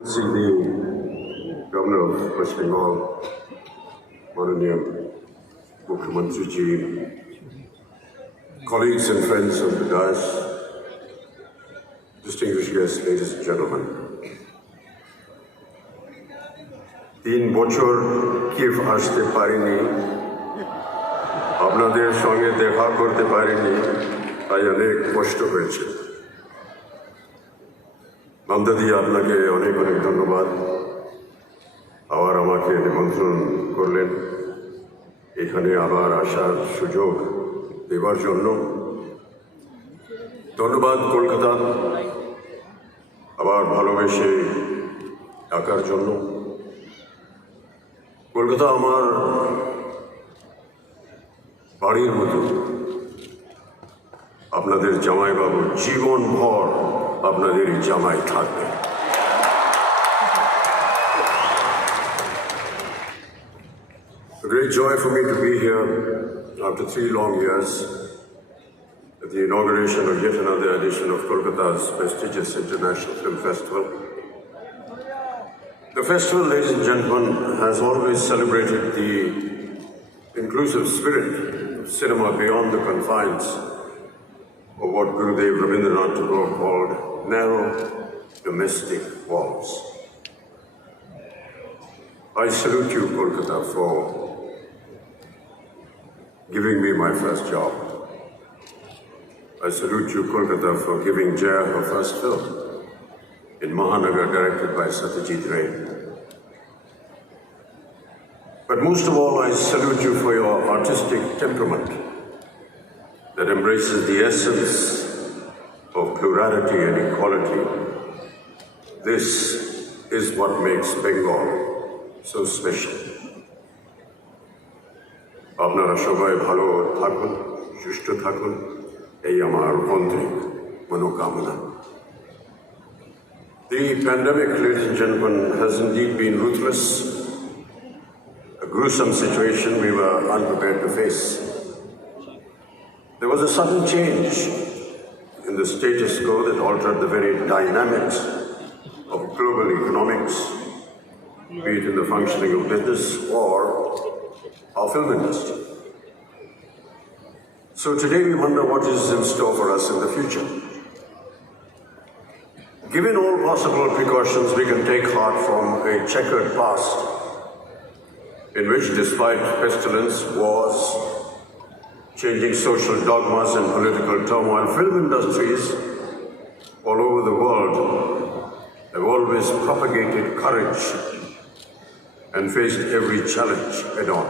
See the Governor of West Bengal, Mananiya Mukhyamantri Ji, colleagues and friends of the dais, distinguished guests, ladies and gentlemen. 3 বছর Kyiv আসতে পারিনি, আপনাদের সঙ্গে দেখা করতে পারিনি, তাই অনেক কষ্ট হয়েছে। বান্দা দিয়ে আপনাকে অনেক অনেক ধন্যবাদ। আবার আমাকে নিমন্ত্রণ করলেন এখানে আবার আসার সুযোগ দেবার জন্য। ধন্যবাদ কলকাতা আবার ভালোবেসে ডাকার জন্য। কলকাতা আমার বাড়ির মতো। আপনাদের জামাইবাবু জীবনভর আপনাদের জামাই থাকবে। A great joy for me to be here after 3 long years at the inauguration of yet another edition of Kolkata's prestigious International Film Festival. The festival, ladies and gentlemen, has always celebrated the inclusive spirit of cinema beyond the confines of what Gurudev Rabindranath Tagore called narrow domestic walls. I salute you, Kolkata, for giving me my first job. I salute you, Kolkata, for giving Jaya her first film in Mahanagar, directed by Satyajit Ray. But most of all, I salute you for your artistic temperament that embraces the essence of plurality and equality. This is what makes Bengal so special. আপনারা সবাই ভালো থাকুন, সুস্থ থাকুন, এই আমার আন্তরিক মনোকামনা। The pandemic, ladies and gentlemen, has indeed been ruthless, a gruesome situation we were unprepared to face. There was a sudden change in the status quo that altered the very dynamics of global economics, be it in the functioning of business or our film industry. So today we wonder what is in store for us in the future. Given all possible precautions, we can take heart from a checkered past in which, despite pestilence, wars, changing social dogmas and political turmoil, film industries all over the world have always propagated courage and faced every challenge head-on.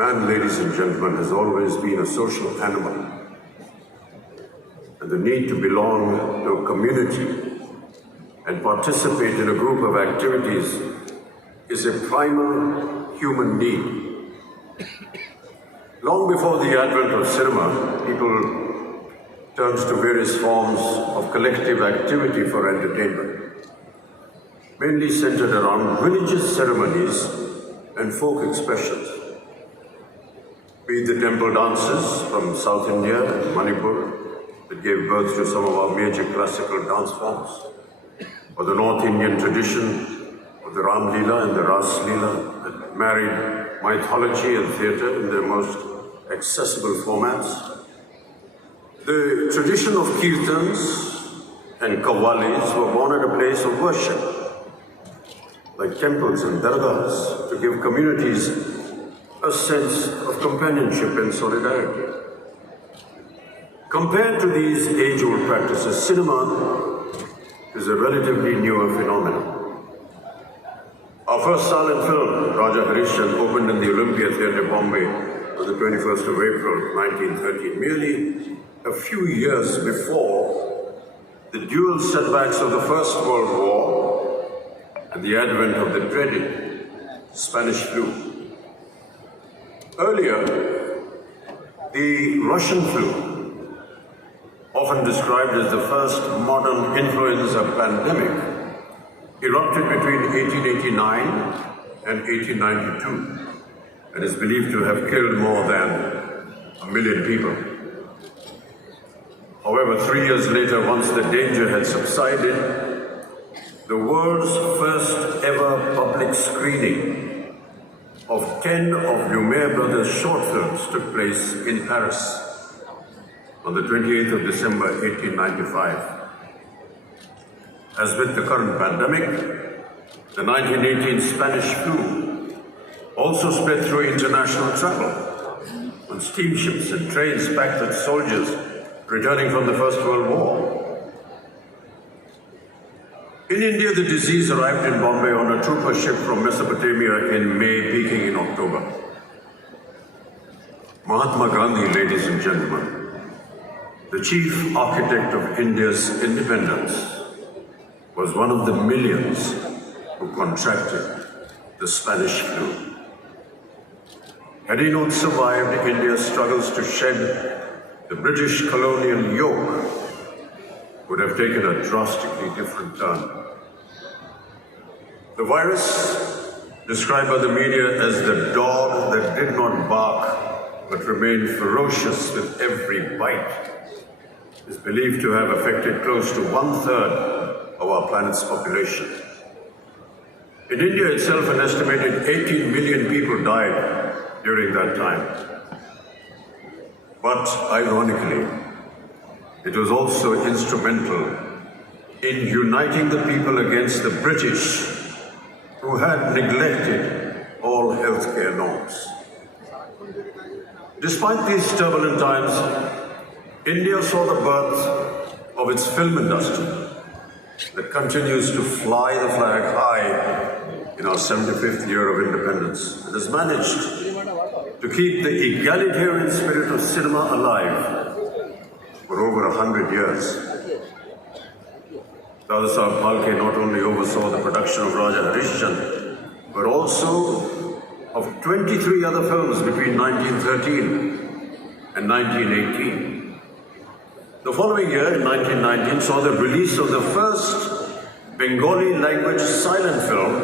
Man, ladies and gentlemen, has always been a social animal, and the need to belong to a community and participate in a group of activities is a primal human need. Long before the advent of cinema, people turned to various forms of collective activity for entertainment, mainly centered around religious ceremonies and folk expressions. Be it the temple dances from South India and Manipur that gave birth to some of our major classical dance forms, or the North Indian tradition of the Ram Leela and the Ras Leela that married mythology and theatre in their most accessible formats. The tradition of kirtans and qawwalis were born at a place of worship, like temples and dargahs, to give communities a sense of companionship and solidarity. Compared to these age-old practices, cinema is a relatively newer phenomenon. Our first silent film, Raja Harishchandra, opened in the Olympia Theatre, Bombay, on the 21st of April, 1913, merely a few years before the dual setbacks of the First World War and the advent of the dreaded Spanish flu. Earlier, the Russian flu, often described as the first modern influenza pandemic, erupted between 1889 and 1892 and is believed to have killed more than 1 million people. However, 3 years later, once the danger had subsided, the world's first ever public screening of 10 of Lumiere brothers' short films took place in Paris on the 28th of December 1895. As with the current pandemic, the 1918 Spanish flu also spread through international travel on steamships and trains packed with soldiers returning from the First World War. In India, the disease arrived in Bombay on a trooper ship from Mesopotamia in May, peaking in October. Mahatma Gandhi, ladies and gentlemen, the chief architect of India's independence, was one of the millions who contracted the Spanish flu. Had he not survived India's struggles to shed the British colonial yoke, would have taken a drastically different turn. The virus, described by the media as the dog that did not bark but remained ferocious with every bite, is believed to have affected close to 1/3 of our planet's population. In India itself, an estimated 18 million people died during that time. But ironically, it was also instrumental in uniting the people against the British, who had neglected all healthcare norms. Despite these turbulent times, India saw the birth of its film industry that continues to fly the flag high in our 75th year of independence and has managed to keep the egalitarian spirit of cinema alive for over 100 years. Dada Saheb Phalke not only oversaw the production of Raja Harishchandra, but also of 23 other films between 1913 and 1918. The following year, in 1919, saw the release of the first Bengali language silent film,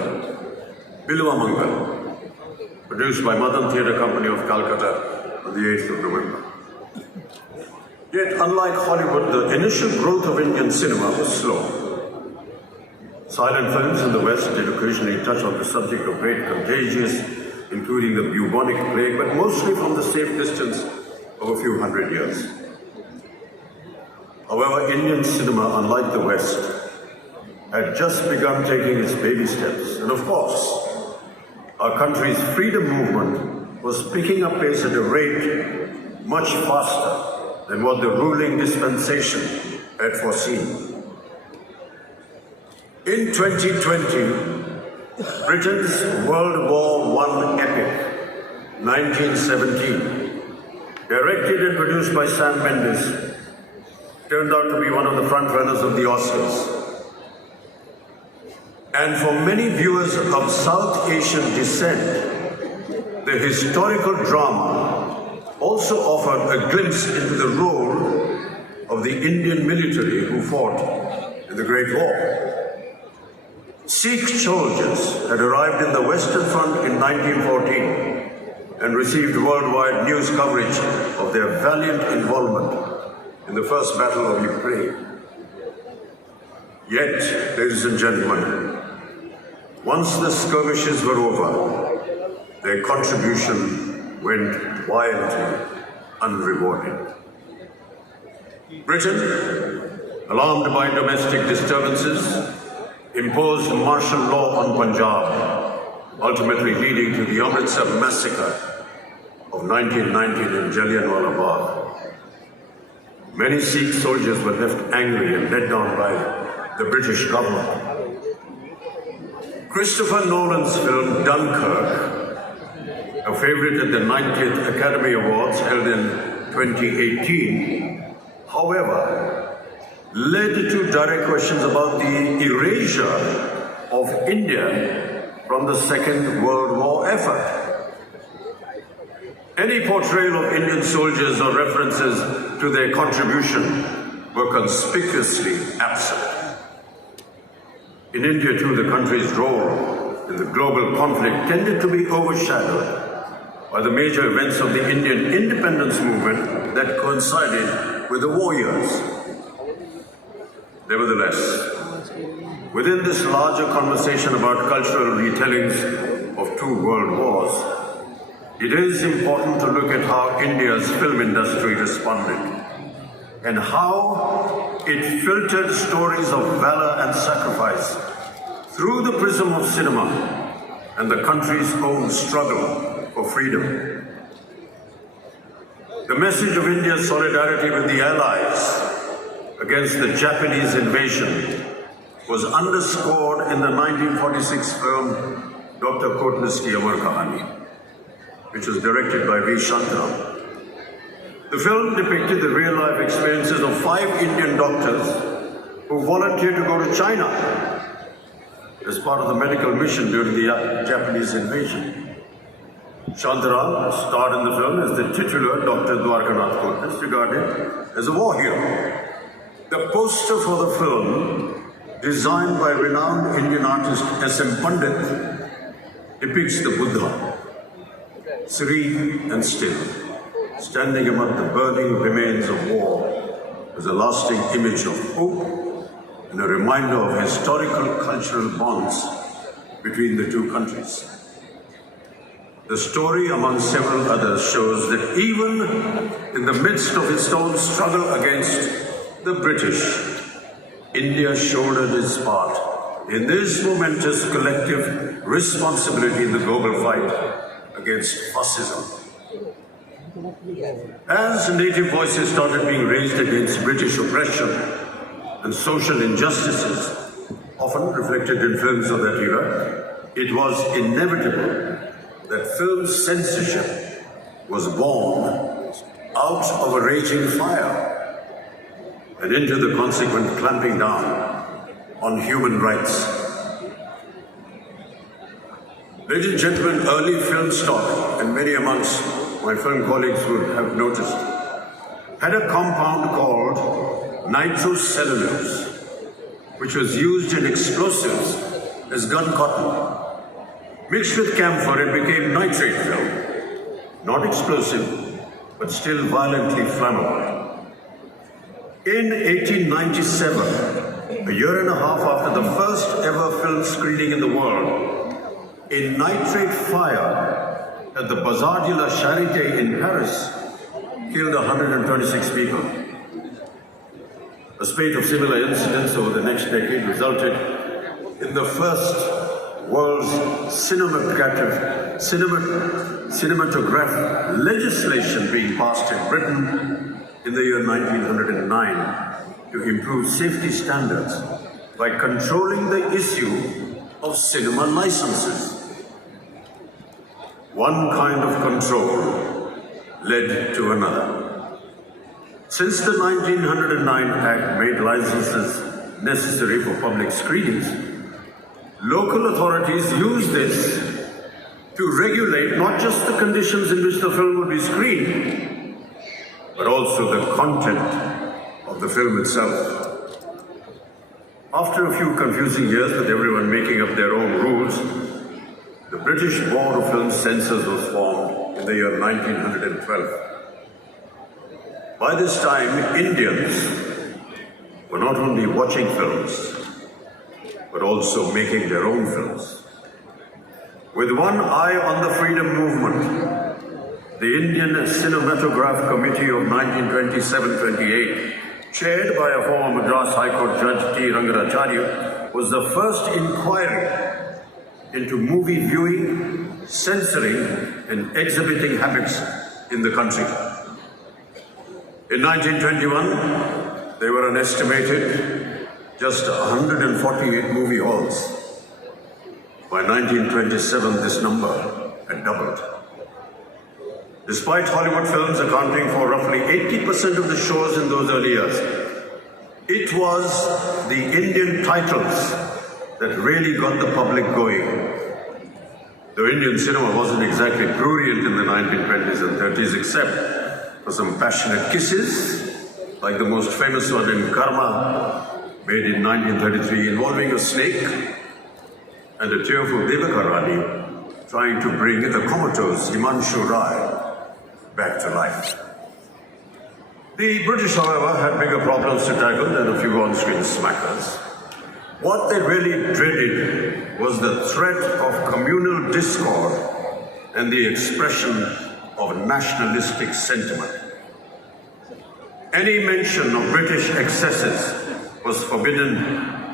Bilwa Mangal, produced by Madan Theatre Company of Calcutta on the 8th of November. Yet, unlike Hollywood, the initial growth of Indian cinema was slow. Silent films in the West did occasionally touch on the subject of great contagious, including the bubonic plague, but mostly from the safe distance of a few hundred years. However, Indian cinema, unlike the West, had just begun taking its baby steps. And of course, our country's freedom movement was picking up pace at a rate much faster than what the ruling dispensation had foreseen. In 2020, Britain's World War I epic, 1917, directed and produced by Sam Mendes, turned out to be one of the front runners of the Oscars. And for many viewers of South Asian descent, the historical drama also offered a glimpse into the role of the Indian military who fought in the Great War. Sikh soldiers had arrived in the Western Front in 1914 and received worldwide news coverage of their valiant involvement in the First Battle of Ukraine. Yet, ladies and gentlemen, once the skirmishes were over, their contribution went wildly unrewarded. Britain, alarmed by domestic disturbances, imposed martial law on Punjab, ultimately leading to the Amritsar massacre of 1919 in Jallianwala Bagh. Many Sikh soldiers were left angry and let down by the British government. Christopher Nolan's film Dunkirk, a favorite at the 90th Academy Awards held in 2018, however, led to direct questions about the erasure of India from the Second World War effort. Any portrayal of Indian soldiers or references to their contribution were conspicuously absent. In India, too, the country's role in the global conflict tended to be overshadowed by the major events of the Indian independence movement that coincided with the war years. Nevertheless, Within this larger conversation about cultural retellings of two world wars, it is important to look at how India's film industry responded and how it filtered stories of valor and sacrifice through the prism of cinema and the country's own struggle for freedom. The message of India's solidarity with the Allies against the Japanese invasion was underscored in the 1946 film Dr. Kotnis Amar Kahani, which was directed by V. Shantaram. The film depicted the real-life experiences of 5 Indian doctors who volunteered to go to China as part of the medical mission during the Japanese invasion. Shantaram starred in the film as the titular Dr. Dwarkanath Kotnis, regarded as a war hero. The poster for the film, designed by renowned Indian artist S.M. Pandit, depicts the Buddha, serene and still, standing among the burning remains of war as a lasting image of hope and a reminder of historical cultural bonds between the two countries. The story, among several others, shows that even in the midst of its own struggle against the British, India shouldered its part in this momentous collective responsibility in the global fight against fascism. As native voices started being raised against British oppression and social injustices, often reflected in films of that era, it was inevitable that film censorship was born out of a raging fire and into the consequent clamping down on human rights. Ladies and gentlemen, early film stock, and many amongst my film colleagues would have noticed, had a compound called nitrocellulose, which was used in explosives as gun cotton. Mixed with camphor, it became nitrate film, not explosive, but still violently flammable. In 1897, a year and a half after the first ever film screening in the world, a nitrate fire at the Bazar de la Charité in Paris killed 126 people. A spate of similar incidents over the next decade resulted in the first world's cinematograph legislation being passed in Britain in the year 1909 to improve safety standards by controlling the issue of cinema licenses. One kind of control led to another. Since the 1909 Act made licenses necessary for public screenings, local authorities used this to regulate not just the conditions in which the film would be screened, but also the content of the film itself. After a few confusing years with everyone making up their own rules, the British Board of Film Censors was formed in the year 1912. By this time, Indians were not only watching films, but also making their own films. With one eye on the freedom movement, the Indian Cinematograph Committee of 1927-28, chaired by a former Madras High Court Judge T. Rangaracharya, was the first inquiry into movie viewing, censoring, and exhibiting habits in the country. In 1921, there were an estimated just 148 movie halls. By 1927, this number had doubled. Despite Hollywood films accounting for roughly 80% of the shows in those early years, it was the Indian titles that really got the public going. Though Indian cinema wasn't exactly prurient in the 1920s and 30s, except for some passionate kisses, like the most famous one in Karma, made in 1933, involving a snake, and a tearful Devaka Rani trying to bring the comatose Himanshu Rai back to life. The British, however, had bigger problems to tackle than a few on-screen smackers. What they really dreaded was the threat of communal discord and the expression of nationalistic sentiment. Any mention of British excesses was forbidden,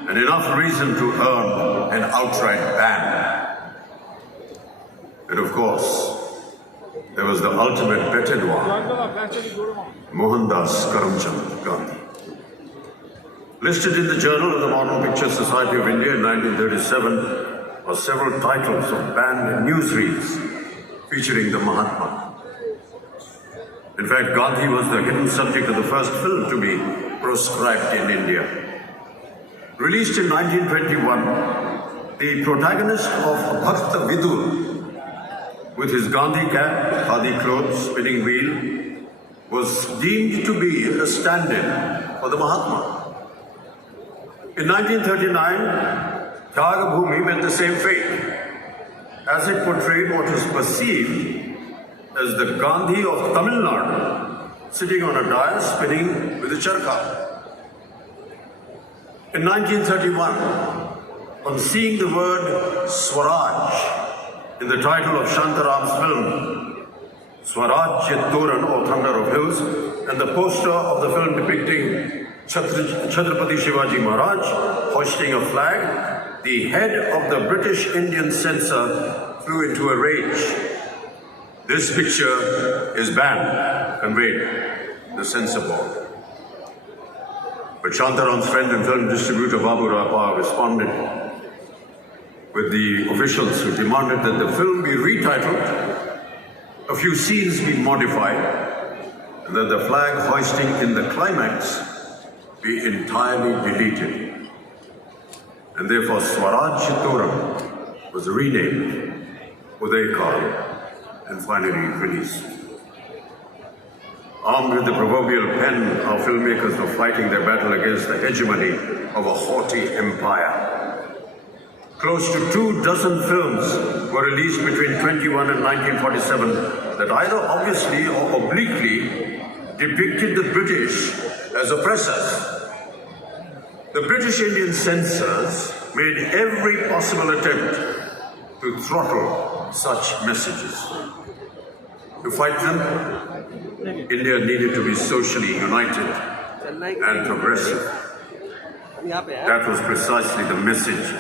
and enough reason to earn an outright ban. And of course, there was the ultimate Betedouan, Mohandas Karamchand Gandhi. Listed in the Journal of the Modern Picture Society of India in 1937 are several titles of banned newsreels featuring the Mahatma. In fact, Gandhi was the hidden subject of the first film to be proscribed in India. Released in 1921, the protagonist of Bhakta Vidur, with his Gandhi cap, khadi clothes, spinning wheel, was deemed to be a stand-in for the Mahatma. In 1939, Tyaga Bhumi met the same fate, as it portrayed what is perceived as the Gandhi of Tamil Nadu, sitting on a dais spinning with a charkha. In 1931, on seeing the word Swaraj in the title of Shantaram's film, Swaraj Toran or Thunder of Hills, and the poster of the film depicting Chhatrapati Shivaji Maharaj hoisting a flag, the head of the British Indian censor flew into a rage. This picture is banned, conveyed the censor board. But Shantaram's friend and film distributor Babu Rapa responded with the officials who demanded that the film be retitled, a few scenes be modified, and that the flag hoisting in the climax be entirely deleted. And therefore Swaraj Toram was renamed Udaykal and finally released. Armed with the proverbial pen, our filmmakers were fighting their battle against the hegemony of a haughty empire. Close to 24 films were released between 1921 and 1947 that either obviously or obliquely depicted the British as oppressors. The British Indian censors made every possible attempt to throttle such messages. To fight them, India needed to be socially united and progressive. That was precisely the message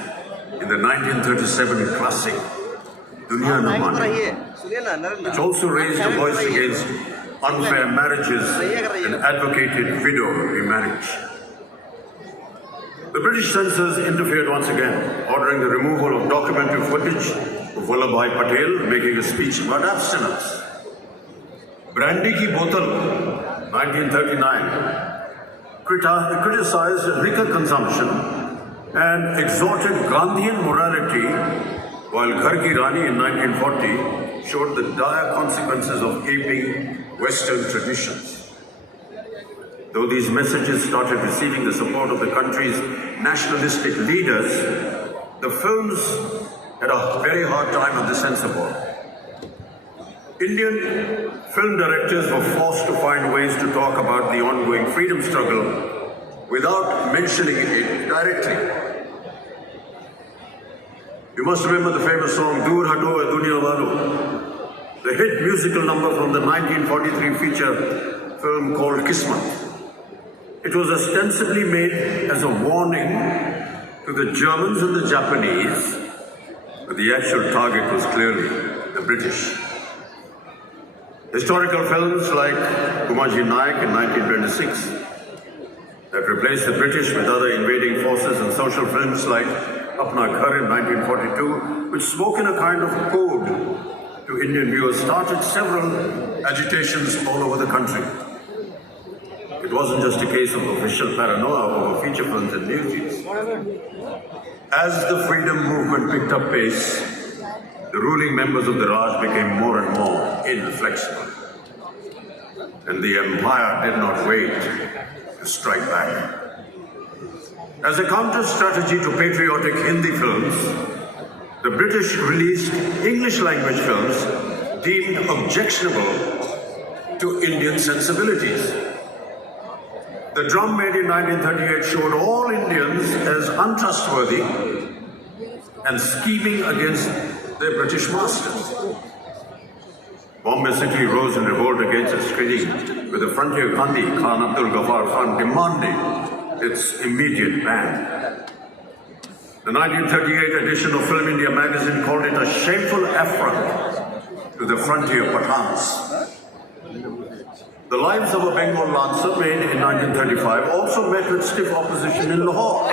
in the 1937 classic Duniya Na Mane, which also raised a voice against unfair marriages and advocated widow remarriage. The British censors interfered once again, ordering the removal of documentary footage of Vallabhbhai Patel making a speech about abstinence. Brandy Ki Botal, 1939, criticized liquor consumption and exhorted Gandhian morality, while Ghar Ki Rani in 1940 showed the dire consequences of aping Western traditions. Though these messages started receiving the support of the country's nationalistic leaders, the films had a very hard time at the censor board. Indian film directors were forced to find ways to talk about the ongoing freedom struggle without mentioning it directly. You must remember the famous song Dur Hato Hai Duniya Walo, the hit musical number from the 1943 feature film called Kismat. It was ostensibly made as a warning to the Germans and the Japanese, but the actual target was clearly the British. Historical films like Kumaji Nayak in 1926 that replaced the British with other invading forces, and social films like Apna Ghar in 1942, which spoke in a kind of code to Indian viewers, started several agitations all over the country. It wasn't just a case of official paranoia over feature films and newsreels. As the freedom movement picked up pace, the ruling members of the Raj became more and more inflexible. And the empire did not wait to strike back. As a counter-strategy to patriotic Hindi films, the British released English language films deemed objectionable to Indian sensibilities. The drum made in 1938 showed all Indians as untrustworthy and scheming against their British masters. Bombay City rose in revolt against its screening, with the frontier Gandhi, Khan Abdul Ghaffar Khan, demanding its immediate ban. The 1938 edition of Film India magazine called it a shameful affront to the frontier Pathans. The Lives of a Bengal Lancer, made in 1935, also met with stiff opposition in Lahore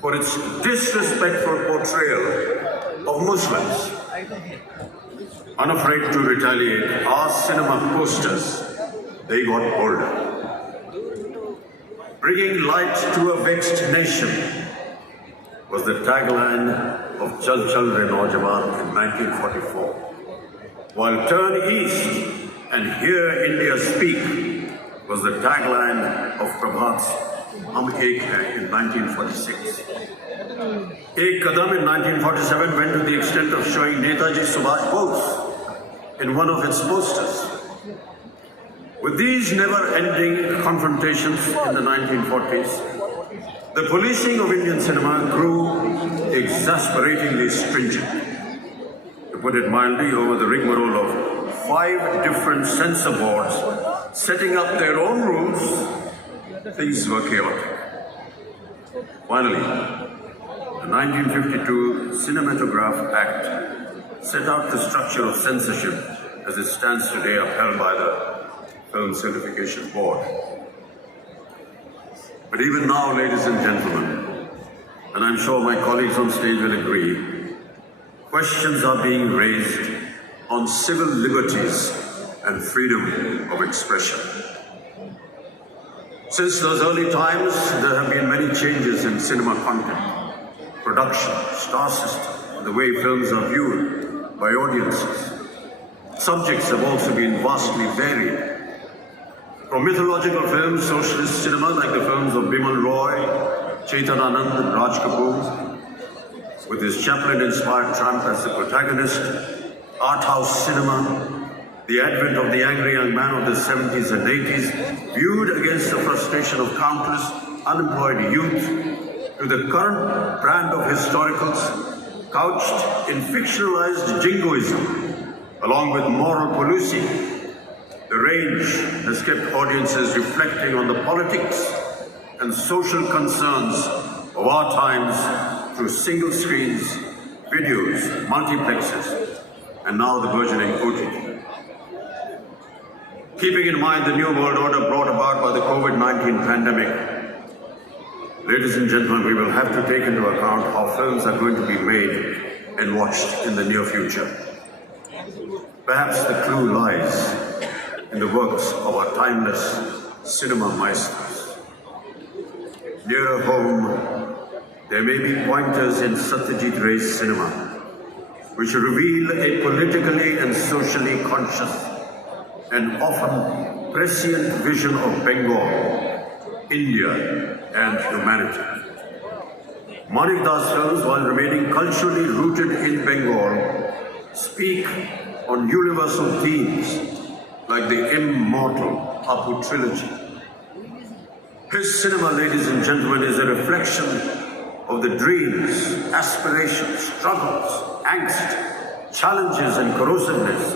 for its disrespectful portrayal of Muslims. Unafraid to retaliate, our cinema posters, they got bolder. Bringing light to a vexed nation was the tagline of Chal Chal Re Naujawan in 1944. While Turn East and Hear India Speak was the tagline of Prabhat's Hum Ek Hai in 1946. Ek Kadam in 1947 went to the extent of showing Netaji Subhash Bose in one of its posters. With these never-ending confrontations in the 1940s, the policing of Indian cinema grew exasperatingly stringent. To put it mildly, over the rigmarole of 5 different censor boards setting up their own rules, things were chaotic. Finally, the 1952 Cinematograph Act set out the structure of censorship as it stands today, upheld by the Film Certification Board. But even now, ladies and gentlemen, and I'm sure my colleagues on stage will agree, questions are being raised on civil liberties and freedom of expression. Since those early times, there have been many changes in cinema content, production, star system, and the way films are viewed by audiences. Subjects have also been vastly varied. From mythological films, socialist cinema like the films of Bimal Roy, Chetan Anand and Raj Kapoor, with his Chaplin-inspired tramp as the protagonist, art house cinema, the advent of the angry young man of the 70s and 80s, viewed against the frustration of countless unemployed youth, to the current brand of historicals, couched in fictionalized jingoism, along with moral policing. The range has kept audiences reflecting on the politics and social concerns of our times through single screens, videos, multiplexes, and now the burgeoning OTT. Keeping in mind the new world order brought about by the COVID-19 pandemic, ladies and gentlemen, we will have to take into account how films are going to be made and watched in the near future. Perhaps the clue lies in the works of our timeless cinema maestros. Nearer home, there may be pointers in Satyajit Ray's cinema which reveal a politically and socially conscious and often prescient vision of Bengal, India and humanity. Manik Das films, while remaining culturally rooted in Bengal, speak on universal themes like the immortal Apu trilogy. His cinema, ladies and gentlemen, is a reflection of the dreams, aspirations, struggles, angst, challenges and corrosiveness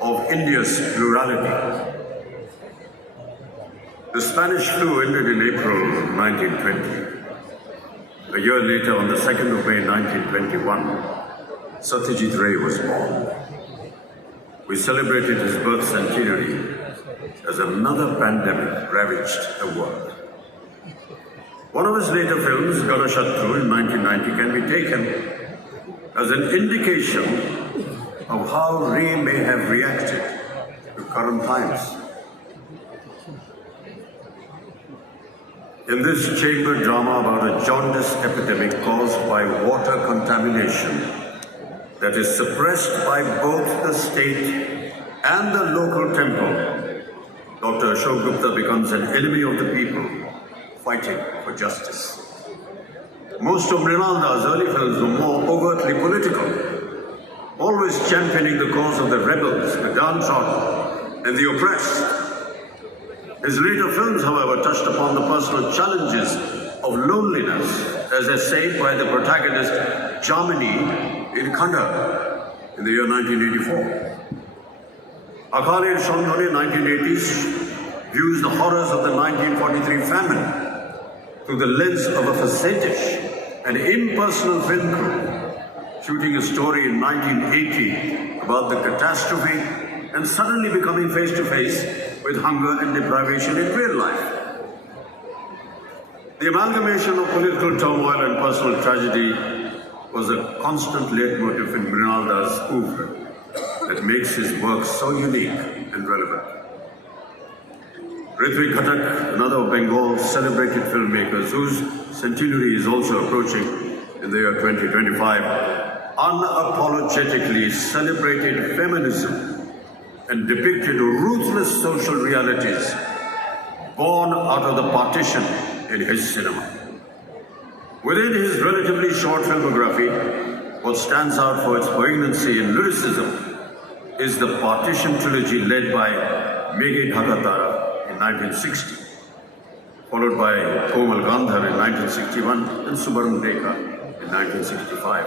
of India's plurality. The Spanish flu ended in April 1920. A year later, on the 2nd of May 1921, Satyajit Ray was born. We celebrated his birth centenary as another pandemic ravaged the world. One of his later films, Ganashatru in 1990, can be taken as an indication of how Ray may have reacted to current times. In this chamber drama about a jaundice epidemic caused by water contamination that is suppressed by both the state and the local temple, Dr. Ashok Gupta becomes an enemy of the people fighting for justice. Most of Mrinalda's early films were more overtly political, always championing the cause of the rebels, the downtrodden, and the oppressed. His later films, however, touched upon the personal challenges of loneliness, as essayed by the protagonist Jamini in Khanda in the year 1984. Akalir Shondhone, 1980s, views the horrors of the 1943 famine through the lens of a facetish and impersonal film crew, shooting a story in 1980 about the catastrophe and suddenly becoming face to face with hunger and deprivation in real life. The amalgamation of political turmoil and personal tragedy was a constant leitmotif in Mrinalda's oeuvre that makes his work so unique and relevant. Ritwik Ghatak, another of Bengal's celebrated filmmakers whose centenary is also approaching in the year 2025, unapologetically celebrated feminism and depicted ruthless social realities born out of the partition in his cinema. Within his relatively short filmography, what stands out for its poignancy and lyricism is the partition trilogy led by Meghe Dhakatara in 1960, followed by Komal Gandhar in 1961 and Subarn Rekha in 1965.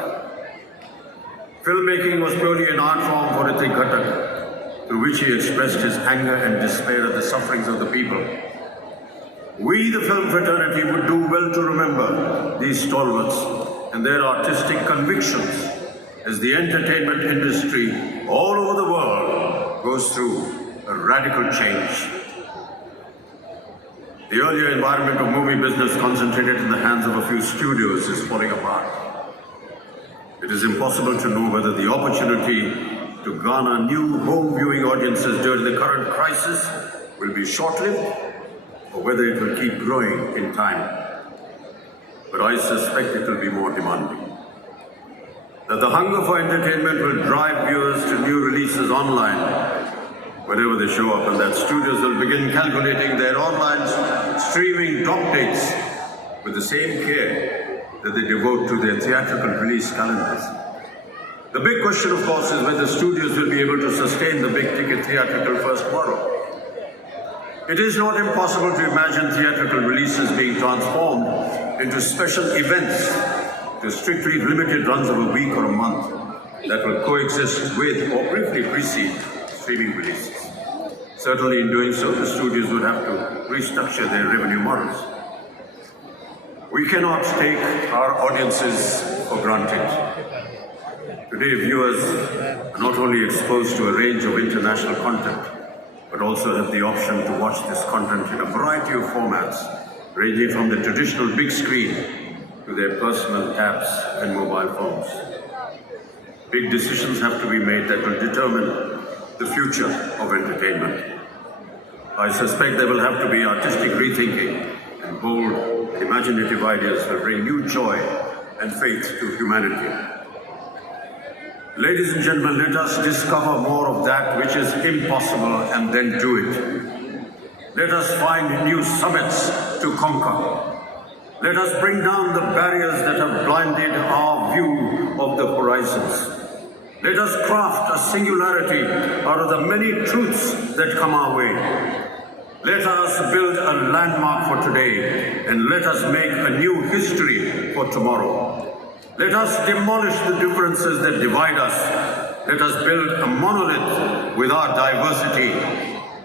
Filmmaking was purely an art form for Ritwik Ghatak, through which he expressed his anger and despair at the sufferings of the people. We, the film fraternity, would do well to remember these stalwarts and their artistic convictions as the entertainment industry all over the world goes through a radical change. The earlier environment of movie business concentrated in the hands of a few studios is falling apart. It is impossible to know whether the opportunity to garner new home viewing audiences during the current crisis will be short-lived or whether it will keep growing in time. But I suspect it will be more demanding. That the hunger for entertainment will drive viewers to new releases online whenever they show up, and that studios will begin calculating their online streaming drop dates with the same care that they devote to their theatrical release calendars. The big question, of course, is whether studios will be able to sustain the big-ticket theatrical first model. It is not impossible to imagine theatrical releases being transformed into special events to strictly limited runs of a week or a month that will coexist with or briefly precede streaming releases. Certainly in doing so, the studios would have to restructure their revenue models. We cannot take our audiences for granted. Today, viewers are not only exposed to a range of international content, but also have the option to watch this content in a variety of formats, ranging from the traditional big screen to their personal tabs and mobile phones. Big decisions have to be made that will determine the future of entertainment. I suspect there will have to be artistic rethinking, and bold, imaginative ideas will bring new joy and faith to humanity. Ladies and gentlemen, let us discover more of that which is impossible and then do it. Let us find new summits to conquer. Let us bring down the barriers that have blinded our view of the horizons. Let us craft a singularity out of the many truths that come our way. Let us build a landmark for today, and let us make a new history for tomorrow. Let us demolish the differences that divide us. Let us build a monolith with our diversity.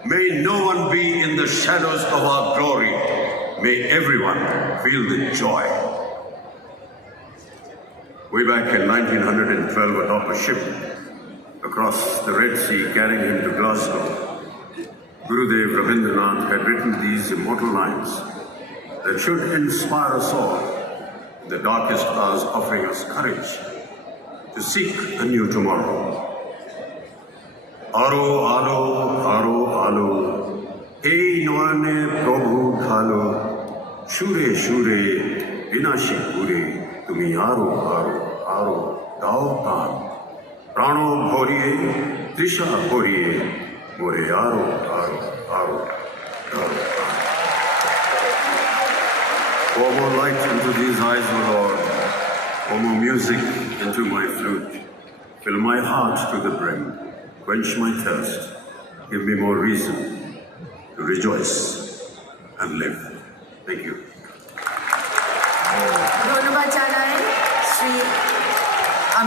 May no one be in the shadows of our glory. May everyone feel the joy. Way back in 1912, atop a ship across the Red Sea carrying him to Glasgow, Gurudev Rabindranath had written these immortal lines that should inspire us all in the darkest hours, offering us courage to seek a new tomorrow. Aro, alo, aro, alo, hey noane prabhu dhalo, shure, shure, vinashi pure, tumi aro, aro, aro, dao tan, prano bhoriye, trisha bhoriye, more aro, aro, aro, dao tan. Pour more light into these eyes, O Lord. Pour more music into my flute. Fill my heart to the brim. Quench my thirst. Give me more reason to to rejoice and live. Thank you.